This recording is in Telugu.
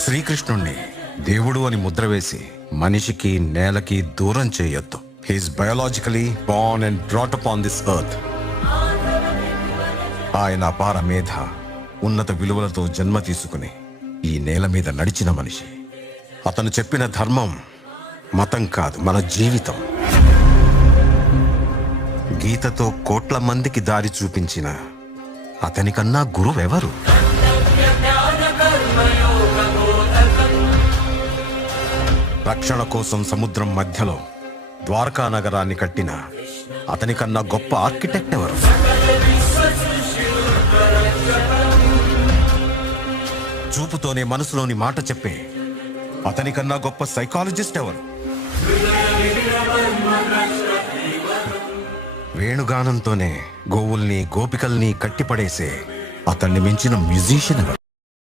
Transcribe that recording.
శ్రీకృష్ణుణ్ణి దేవుడు అని ముద్ర వేసి మనిషికి నేలకి దూరం చేయొద్దు. He is biologically born and brought up on this earth. ఆయన అపార మేధ, ఉన్నత విలువలతో జన్మ తీసుకుని ఈ నేల మీద నడిచిన మనిషి. అతను చెప్పిన ధర్మం మతం కాదు, మన జీవితం. గీతతో కోట్ల మందికి దారి చూపించిన అతనికన్నా గురువెవరు? రక్షణ కోసం సముద్రం మధ్యలో ద్వారకా నగరాన్ని కట్టిన అతనికన్నా గొప్ప ఆర్కిటెక్ట్ ఎవరు? చూపుతోనే మనసులోని మాట చెప్పే అతనికన్నా గొప్ప సైకాలజిస్ట్ ఎవరు? వేణుగానంతోనే గోవుల్ని గోపికల్ని కట్టిపడేసే అతన్ని మించిన మ్యూజిషియన్ ఎవరు?